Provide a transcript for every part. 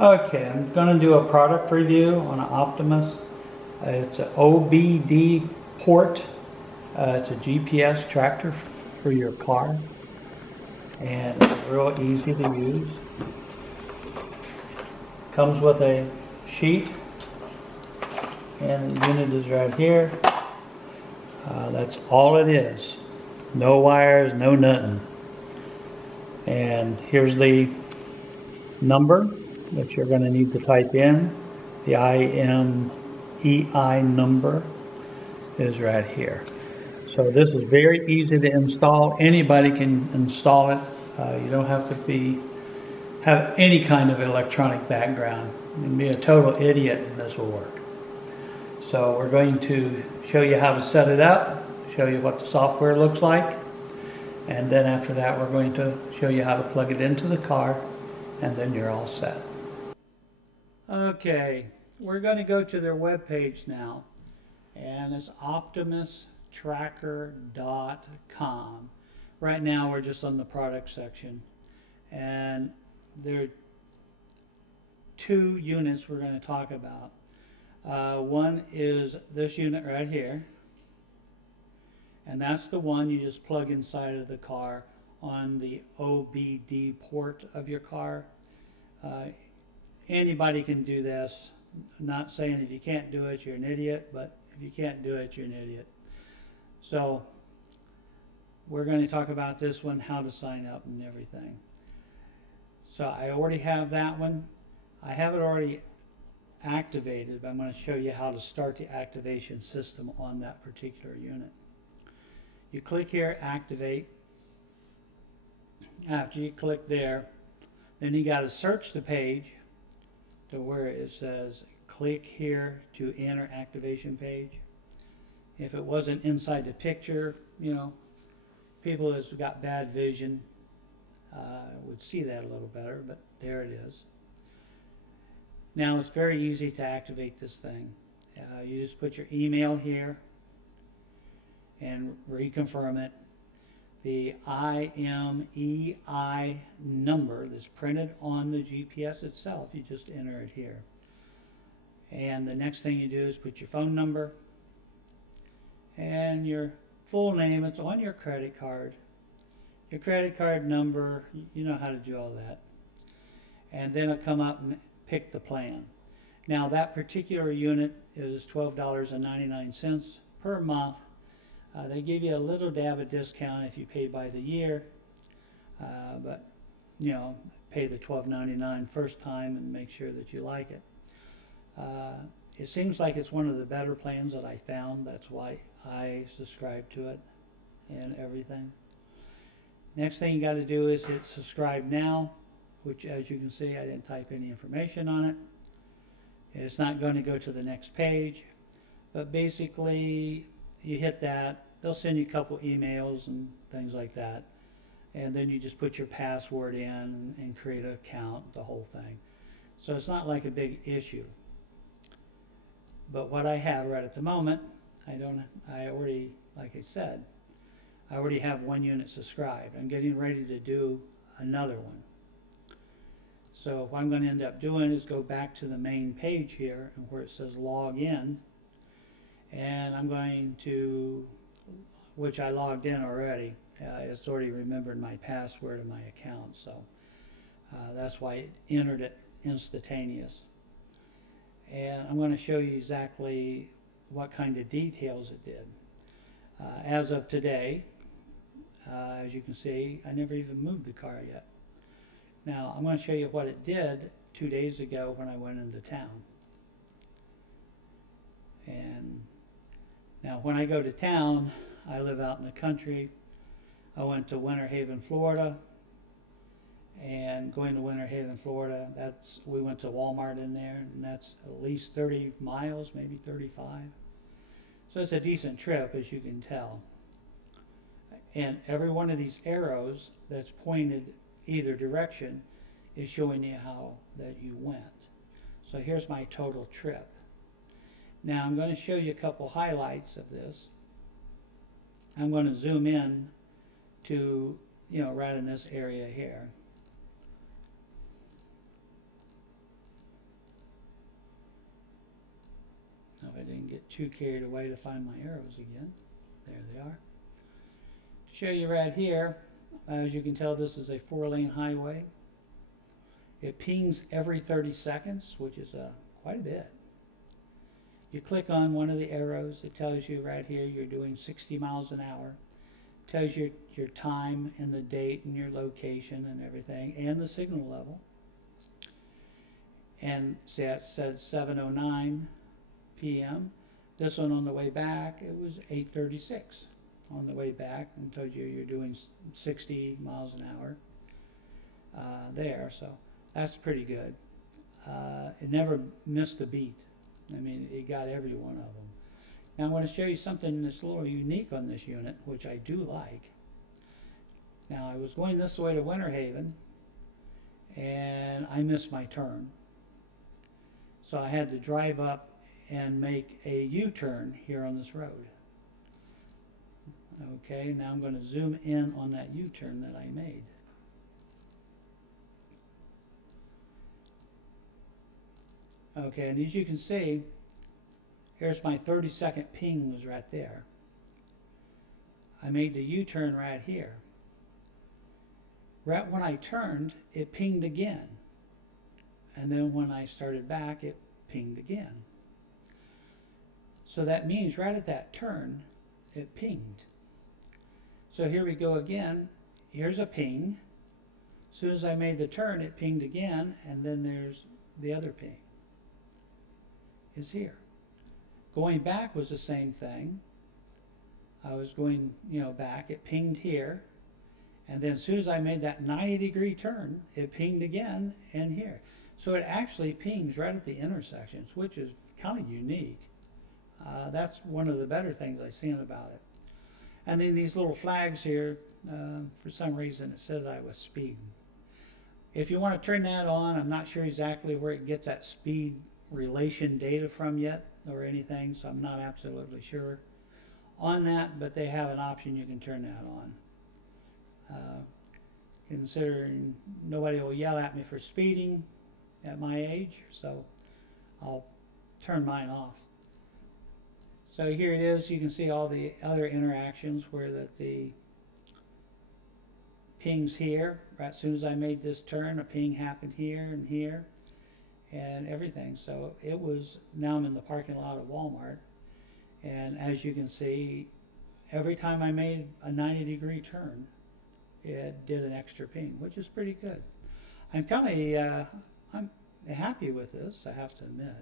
Okay, I'm going to do a product review on an Optimus. It's an OBD port. It's a GPS tractor for your car, and it's real easy to use. Comes with a sheet, and the unit is right here. That's all it is. No wires, no nothing. And here's the number that you're going to need to type in. The IMEI number is right here. So this is very easy to install. Anybody can install it. You don't have to have any kind of electronic background. You can be a total idiot and this will work. So we're going to show you how to set it up, show you what the software looks like, and then after that we're going to show you how to plug it into the car, and then you're all set. Okay, we're going to go to their webpage now, and it's optimustracker.com. Right now we're just on the product section, and there are two units we're going to talk about. One is this unit right here, and that's the one you just plug inside of the car on the OBD port of your car. Anybody can do this. I'm not saying if you can't do it, you're an idiot, but if you can't do it, you're an idiot. So we're going to talk about this one, how to sign up and everything. So I already have that one. I have it already activated, but I'm going to show you how to start the activation system on that particular unit. You click here, activate. After you click there, then you got to search the page to where it says click here to enter activation page. If it wasn't inside the picture, you know, people that's got bad vision would see that a little better, but there it is. Now it's very easy to activate this thing. You just put your email here and reconfirm it. The IMEI number that's printed on the GPS itself, you just enter it here. And the next thing you do is put your phone number and your full name. It's on your credit card. Your credit card number, you know how to do all that. And then it'll come up and pick the plan. Now that particular unit is $12.99 per month. They give you a little dab of discount if you pay by the year, but you know, pay the $12.99 first time and make sure that you like it. It seems like it's one of the better plans that I found. That's why I subscribe to it and everything. Next thing you got to do is hit subscribe now, which as you can see I didn't type any information on it. It's not going to go to the next page, but basically you hit that, they'll send you a couple emails and things like that, and then you just put your password in and create an account, the whole thing. So it's not like a big issue. But what I have right at the moment, I already, like I said, I already have one unit subscribed. I'm getting ready to do another one. So what I'm going to end up doing is go back to the main page here and where it says log in, and I'm going to, which I logged in already, it's already remembered my password and my account, so that's why it entered it instantaneous. And I'm going to show you exactly what kind of details it did. As of today, as you can see, I never even moved the car yet. Now I'm going to show you what it did 2 days ago when I went into town. And now when I go to town, I live out in the country. I went to Winter Haven, Florida, and going to Winter Haven, Florida, we went to Walmart in there, and that's at least 30 miles, maybe 35. So it's a decent trip, as you can tell. And every one of these arrows that's pointed either direction is showing you how that you went. So here's my total trip. Now I'm going to show you a couple highlights of this. I'm going to zoom in to, you know, right in this area here. I didn't get too carried away to find my arrows again. There they are. To show you right here, as you can tell, this is a 4-lane highway. It pings every 30 seconds, which is quite a bit. You click on one of the arrows, it tells you right here you're doing 60 miles an hour. It tells you your time and the date and your location and everything, and the signal level. And see, it said 7:09 p.m. This one on the way back, it was 8:36 on the way back, and told you you're doing 60 miles an hour there. So that's pretty good. It never missed a beat. I mean, it got every one of them. Now I'm going to show you something that's a little unique on this unit, which I do like. Now I was going this way to Winter Haven, and I missed my turn. So I had to drive up and make a U-turn here on this road. Okay, now I'm going to zoom in on that U-turn that I made. Okay, and as you can see, here's my 30-second ping was right there. I made the U-turn right here. Right when I turned, it pinged again. And then when I started back, it pinged again. So that means right at that turn, it pinged. So here we go again. Here's a ping. As soon as I made the turn, it pinged again, and then there's the other ping. Is here. Going back was the same thing. I was going, back. It pinged here, and then as soon as I made that 90-degree turn, it pinged again and here. So it actually pings right at the intersections, which is kind of unique. That's one of the better things I've seen about it. And then these little flags here, for some reason it says I was speeding. If you want to turn that on, I'm not sure exactly where it gets that speed relation data from yet or anything, so I'm not absolutely sure on that, but they have an option you can turn that on. Considering nobody will yell at me for speeding at my age, so I'll turn mine off. So here it is. You can see all the other interactions where the pings here. Right as soon as I made this turn, a ping happened here and here and everything. So it was, now I'm in the parking lot of Walmart, and as you can see, every time I made a 90-degree turn, it did an extra ping, which is pretty good. I'm kind of I'm happy with this, I have to admit.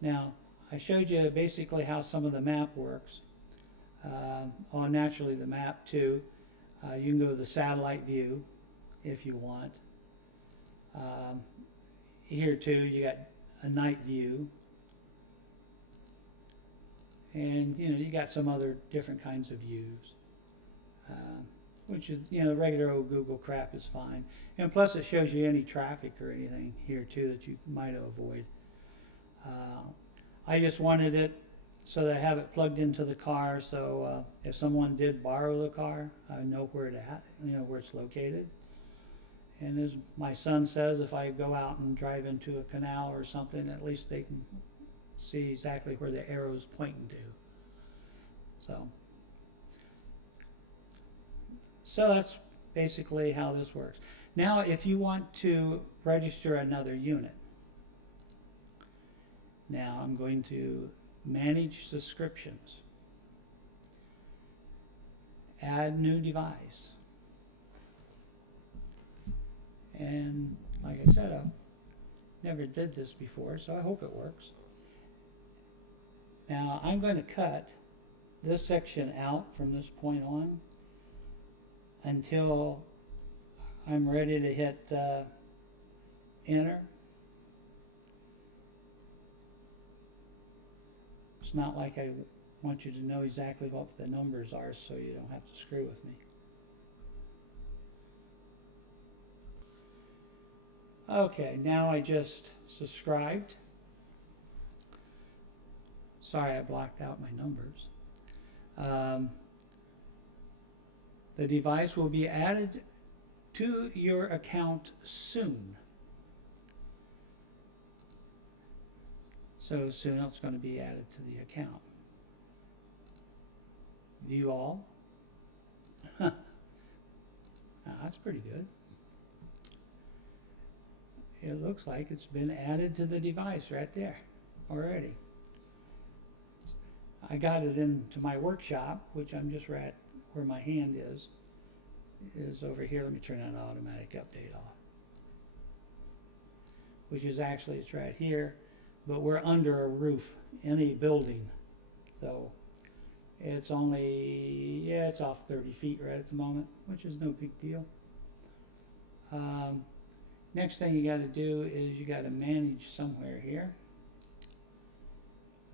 Now I showed you basically how some of the map works. Naturally the map too. You can go to the satellite view if you want. Here too, you got a night view, and you got some other different kinds of views, which is regular old Google crap is fine. And plus, it shows you any traffic or anything here too that you might avoid. I just wanted it so that I have it plugged into the car, so if someone did borrow the car, I know where where it's located. And as my son says, if I go out and drive into a canal or something, at least they can see exactly where the arrow's pointing to. So that's basically how this works. Now, if you want to register another unit, now I'm going to manage subscriptions, add new device. And like I said, I never did this before, so I hope it works. Now I'm going to cut this section out from this point on until I'm ready to hit enter. It's not like I want you to know exactly what the numbers are, so you don't have to screw with me. Okay, now I just subscribed. Sorry, I blocked out my numbers. The device will be added to your account soon. So soon it's going to be added to the account. View all. That's pretty good. It looks like it's been added to the device right there already. I got it into my workshop, which I'm just right where my hand is over here. Let me turn that automatic update off. Which is actually, it's right here, but we're under a roof in a building. So it's only, yeah, it's off 30 feet right at the moment, which is no big deal. Next thing you got to do is you got to manage somewhere here.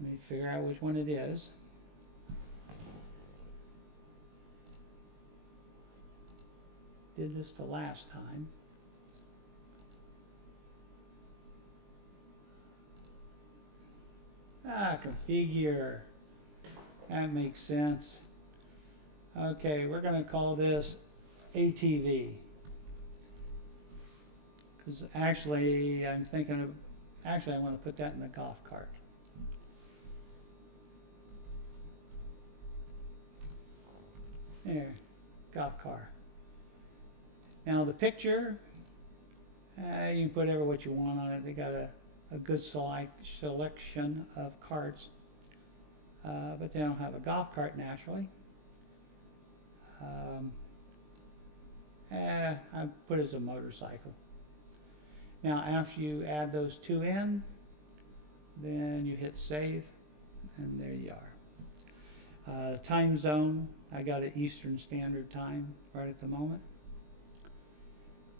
Let me figure out which one it is. Did this the last time. Configure. That makes sense. Okay, we're going to call this ATV. Because actually, I'm thinking of, actually I want to put that in the golf cart. There, golf car. Now the picture, you can put ever what you want on it. They got a good selection of carts, but they don't have a golf cart naturally. I put it as a motorcycle. Now after you add those two in, then you hit save, and there you are. Time zone, I got it Eastern Standard Time right at the moment.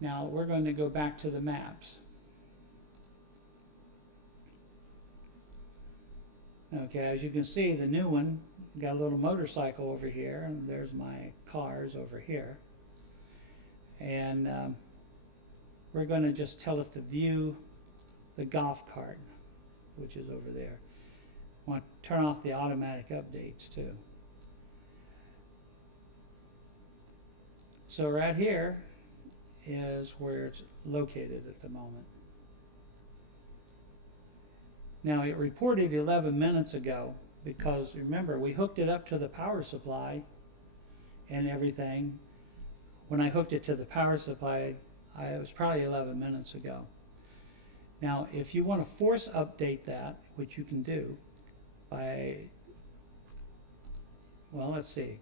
Now we're going to go back to the maps. Okay, as you can see, the new one got a little motorcycle over here, and there's my cars over here. And we're going to just tell it to view the golf cart, which is over there. I want to turn off the automatic updates too. So right here is where it's located at the moment. Now it reported 11 minutes ago because remember we hooked it up to the power supply and everything. When I hooked it to the power supply, it was probably 11 minutes ago. Now if you want to force update that, which you can do by, well, let's see.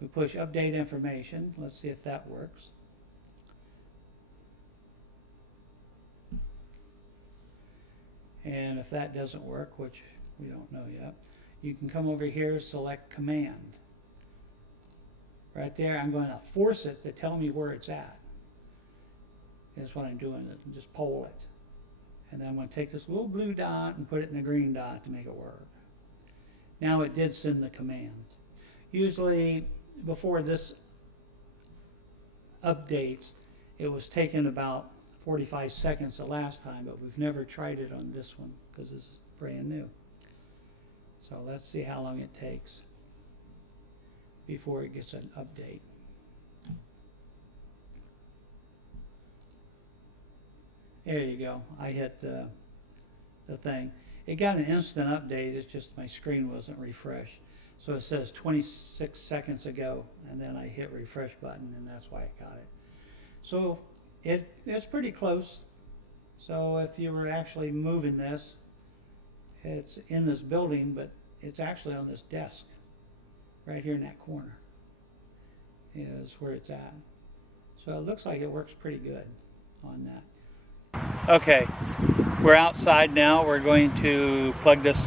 We push update information. Let's see if that works. And if that doesn't work, which we don't know yet, you can come over here, select command. Right there, I'm going to force it to tell me where it's at. That's what I'm doing, and just poll it. And then I'm going to take this little blue dot and put it in the green dot to make it work. Now it did send the command. Usually, before this updates, it was taking about 45 seconds the last time, but we've never tried it on this one because this is brand new. So let's see how long it takes before it gets an update. There you go. I hit the thing. It got an instant update. It's just my screen wasn't refreshed. So it says 26 seconds ago, and then I hit refresh button, and that's why it got it. So it's pretty close. So if you were actually moving this, it's in this building, but it's actually on this desk right here in that corner is where it's at. So it looks like it works pretty good on that. Okay, we're outside now. We're going to plug this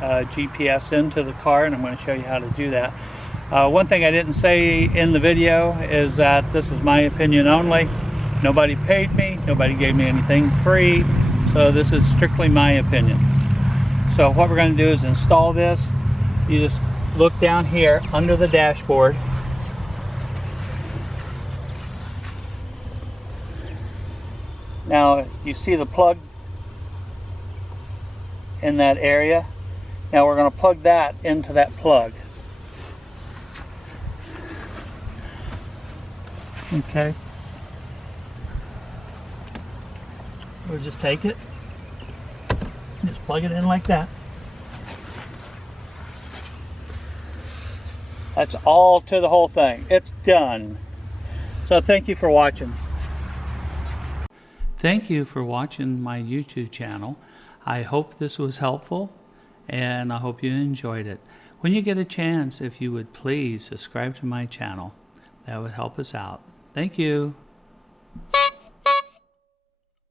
GPS into the car, and I'm going to show you how to do that. One thing I didn't say in the video is that this is my opinion only. Nobody paid me, nobody gave me anything free, so this is strictly my opinion. So what we're going to do is install this. You just look down here under the dashboard. Now you see the plug in that area. Now we're going to plug that into that plug. Okay. We'll just take it. Just plug it in like that. That's all to the whole thing. It's done. So thank you for watching. Thank you for watching my YouTube channel. I hope this was helpful, and I hope you enjoyed it. When you get a chance, if you would please subscribe to my channel, that would help us out. Thank you.